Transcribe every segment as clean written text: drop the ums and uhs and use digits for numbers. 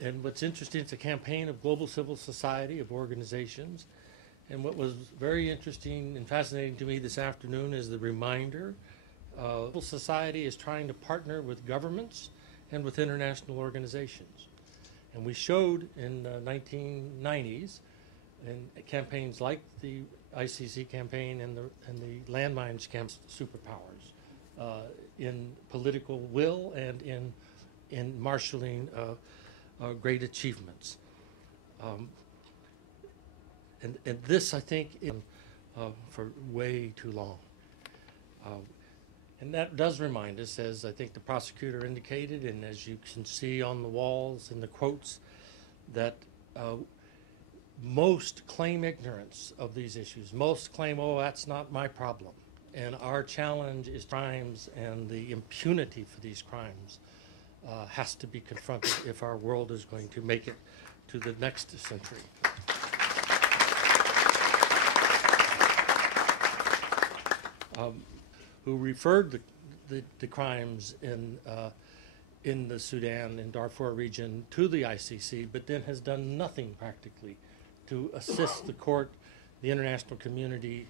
And what's interesting, it's a campaign of global civil society, of organizations. And what was very interesting and fascinating to me this afternoon is the reminder civil society is trying to partner with governments and with international organizations. And we showed in the 1990s in campaigns like the ICC campaign and the landmines camps, superpowers, in political will and in marshaling great achievements. And this, I think, is for way too long. And that does remind us, as I think the prosecutor indicated, and as you can see on the walls and the quotes, that most claim ignorance of these issues. Most claim, oh, that's not my problem. And our challenge is crimes, and the impunity for these crimes has to be confronted if our world is going to make it to the next century. Who referred the crimes in the Sudan and Darfur region to the ICC, but then has done nothing practically to assist the court, the international community,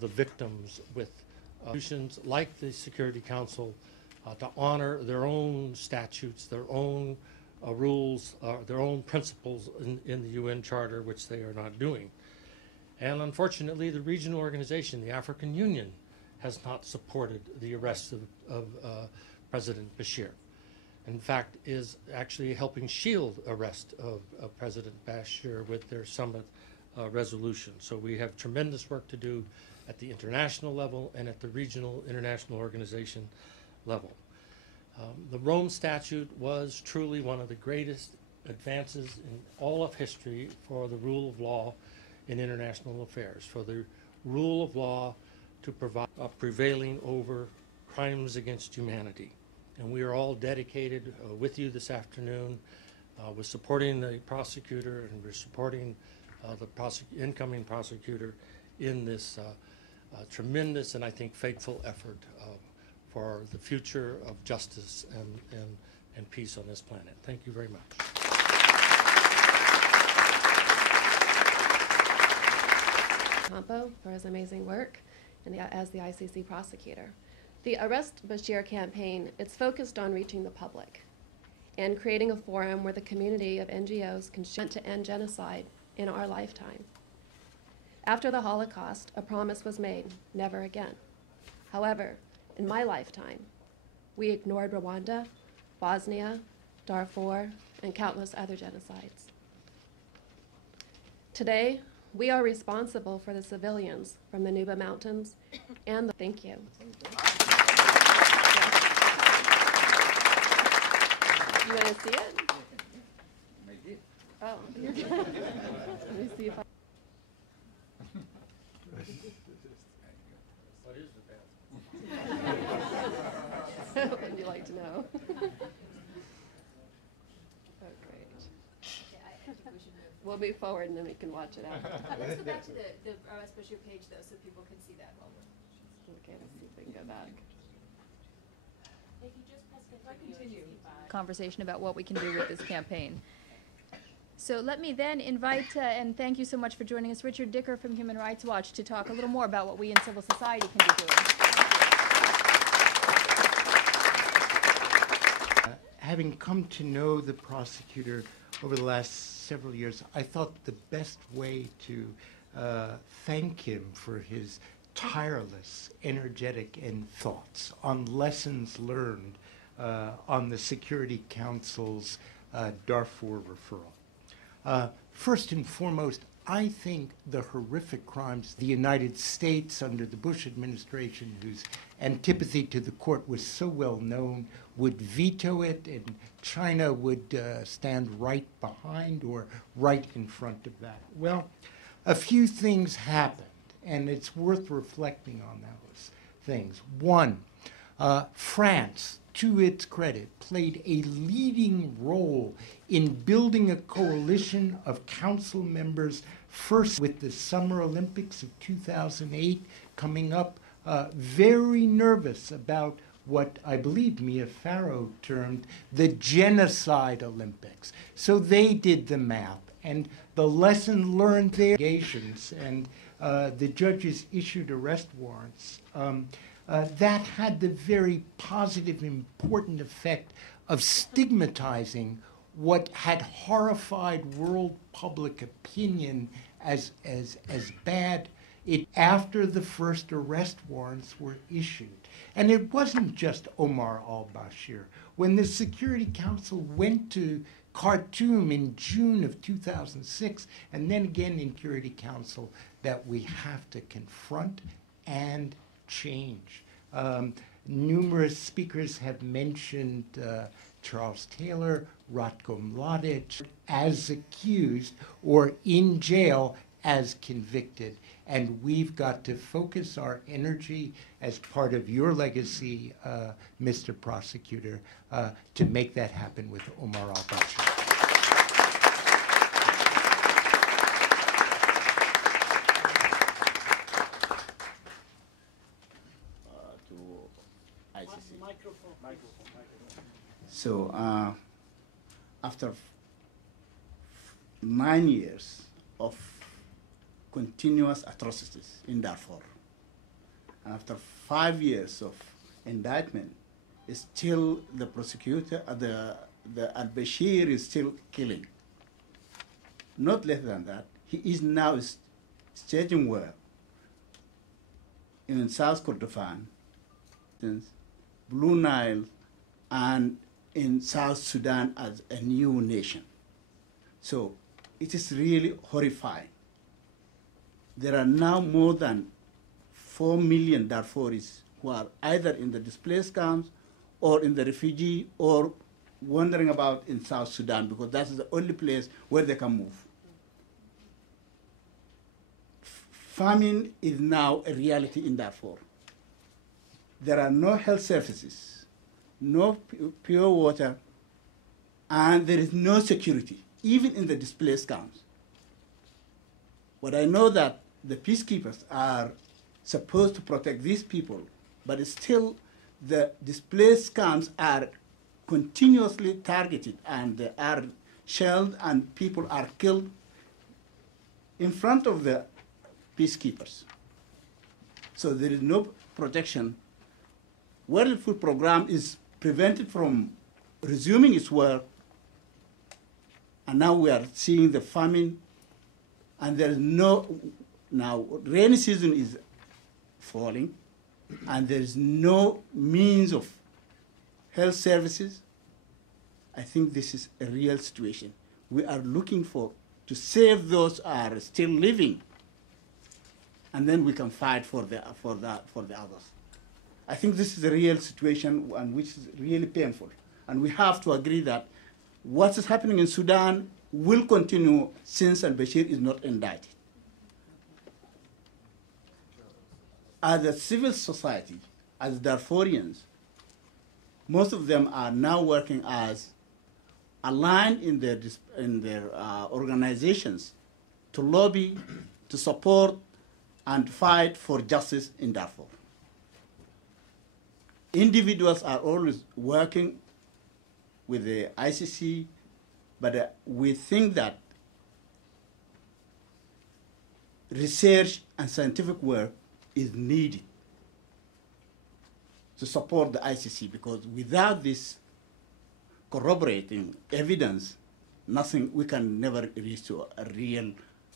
the victims with institutions like the Security Council to honor their own statutes, their own rules, their own principles in the UN Charter, which they are not doing. And unfortunately, the regional organization, the African Union, has not supported the arrest of President Bashir. In fact, is actually helping shield arrest of President Bashir with their summit resolution. So we have tremendous work to do at the international level and at the regional international organization level. The Rome Statute was truly one of the greatest advances in all of history for the rule of law in international affairs, for the rule of law to provide prevailing over crimes against humanity. And we are all dedicated with you this afternoon with supporting the prosecutor, and we're supporting the incoming prosecutor in this tremendous and I think fateful effort for the future of justice and peace on this planet. Thank you very much. Ocampo for his amazing work as the ICC prosecutor. The Arrest Bashir campaign, it's focused on reaching the public and creating a forum where the community of NGOs can shoot to end genocide in our lifetime. After the Holocaust, a promise was made, never again. However, in my lifetime, we ignored Rwanda, Bosnia, Darfur, and countless other genocides. Today, we are responsible for the civilians from the Nuba Mountains and the... Thank you. You want to see it? Oh. Let me see if I... What is the best? Would you like to know? We'll move forward and then we can watch it out. Let's go back to the Arrest Bashir page, though, so people can see that while we're... Okay, let's see if we can go back. Continue. Conversation about what we can do with this campaign. So let me then invite, and thank you so much for joining us, Richard Dicker from Human Rights Watch, to talk a little more about what we in civil society can be doing. Having come to know the prosecutor over the last several years, I thought the best way to thank him for his tireless, energetic, and thoughts on lessons learned on the Security Council's Darfur referral. First and foremost, I think the horrific crimes the United States under the Bush administration, whose antipathy to the court was so well known, would veto it, and China would stand right behind or right in front of that. Well, a few things happened, and it's worth reflecting on those things. One, France, to its credit, played a leading role in building a coalition of council members, first with the Summer Olympics of 2008 coming up, very nervous about what I believe Mia Farrow termed the Genocide Olympics. So they did the math, and the lesson learned there, and the judges issued arrest warrants. That had the very positive, important effect of stigmatizing what had horrified world public opinion as bad. After the first arrest warrants were issued. And it wasn't just Omar al-Bashir. When the Security Council went to Khartoum in June of 2006, and then again in Security Council, that we have to confront and change. Numerous speakers have mentioned Charles Taylor, Ratko Mladic, as accused or in jail as convicted. And we've got to focus our energy as part of your legacy, Mr. Prosecutor, to make that happen with Omar al-Bashir. So after 9 years of continuous atrocities in Darfur, and after 5 years of indictment, still the prosecutor, the al-Bashir is still killing. Not less than that, he is now staging war in South Kordofan, Blue Nile, and in South Sudan as a new nation. So it is really horrifying. There are now more than 4 million Darfuris who are either in the displaced camps or in the refugee or wandering about in South Sudan, because that is the only place where they can move. Famine is now a reality in Darfur. There are no health services, no pure water, and there is no security, even in the displaced camps. But I know that the peacekeepers are supposed to protect these people, but still the displaced camps are continuously targeted and they are shelled and people are killed in front of the peacekeepers. So there is no protection. World Food Program is prevented from resuming its work, and now we are seeing the famine, and there is no, now rainy season is falling, and there is no means of health services. I think this is a real situation. We are looking to save those who are still living, and then we can fight for the others. I think this is a real situation and which is really painful. And we have to agree that what is happening in Sudan will continue since al-Bashir is not indicted. As a civil society, as Darfurians, most of them are now working as aligned in their organizations to lobby, to support, and fight for justice in Darfur. Individuals are always working with the ICC, but we think that research and scientific work is needed to support the ICC, because without this corroborating evidence, we can never reach to a real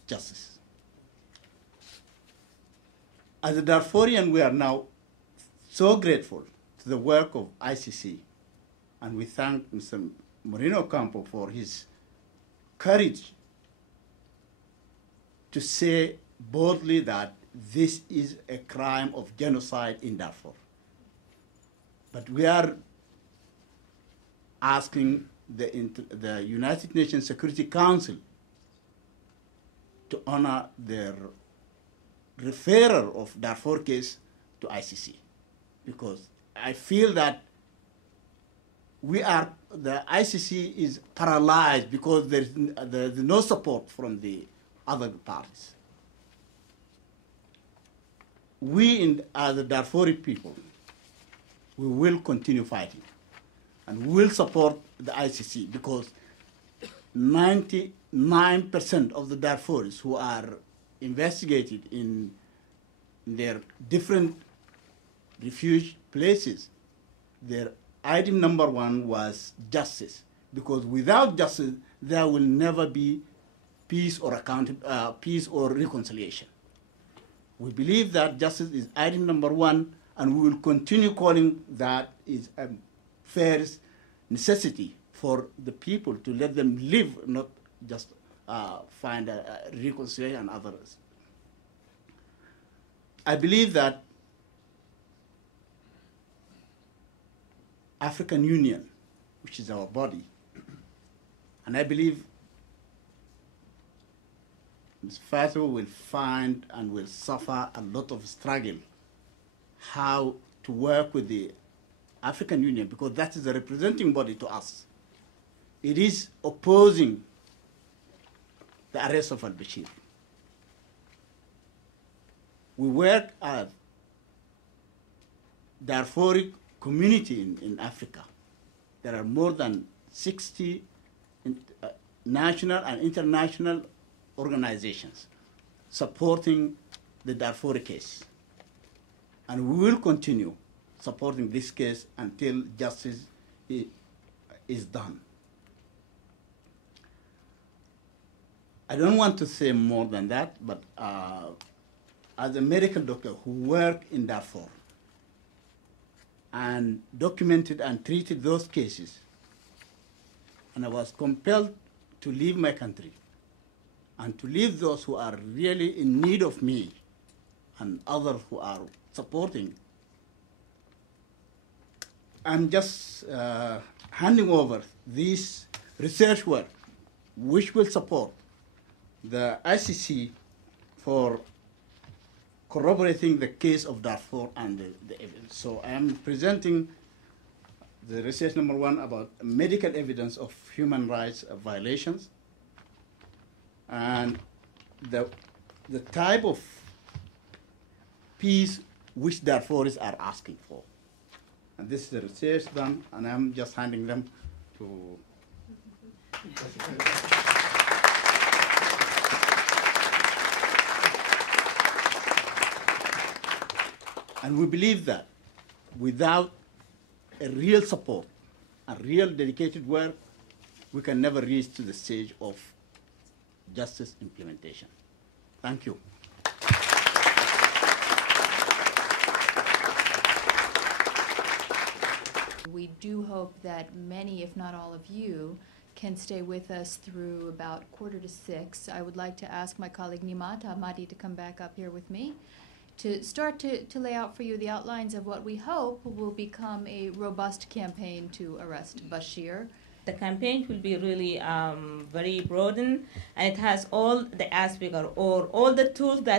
justice. As a Darfurian, we are now so grateful to the work of ICC, and we thank Mr. Ocampo for his courage to say boldly that this is a crime of genocide in Darfur. But we are asking the United Nations Security Council to honor their referral of Darfur case to ICC, because I feel that the ICC is paralyzed because there's no support from the other parties. We, as the Darfuri people, we will continue fighting. And we will support the ICC because 99% of the Darfuris who are investigated in their different refuge places, their item number one was justice. Because without justice, there will never be peace or peace or reconciliation. We believe that justice is item number one, and we will continue calling that is a first necessity for the people to let them live, not just find a reconciliation and others. I believe that African Union, which is our body, and I believe Ms. Fatou will find and will suffer a lot of struggle how to work with the African Union, because that is a representing body to us. It is opposing the arrest of al-Bashir. We work at Darfuric community in Africa. There are more than 60 national and international organizations supporting the Darfur case. And we will continue supporting this case until justice is done. I don't want to say more than that, but as a medical doctor who worked in Darfur and documented and treated those cases, and I was compelled to leave my country and to leave those who are really in need of me and others who are supporting. I'm just handing over this research work, which will support the ICC for corroborating the case of Darfur and the evidence. So I am presenting the research number one about medical evidence of human rights violations and the type of peace which Darfuris are asking for. And this is the research done, and I'm just handing them to... And we believe that without a real support, a real dedicated work, we can never reach to the stage of justice implementation. Thank you. We do hope that many, if not all of you, can stay with us through about 5:45. I would like to ask my colleague Nimata Ahmadi to come back up here with me to start to lay out for you the outlines of what we hope will become a robust campaign to arrest Bashir. The campaign will be really very broadened, and it has all the aspects or all the tools that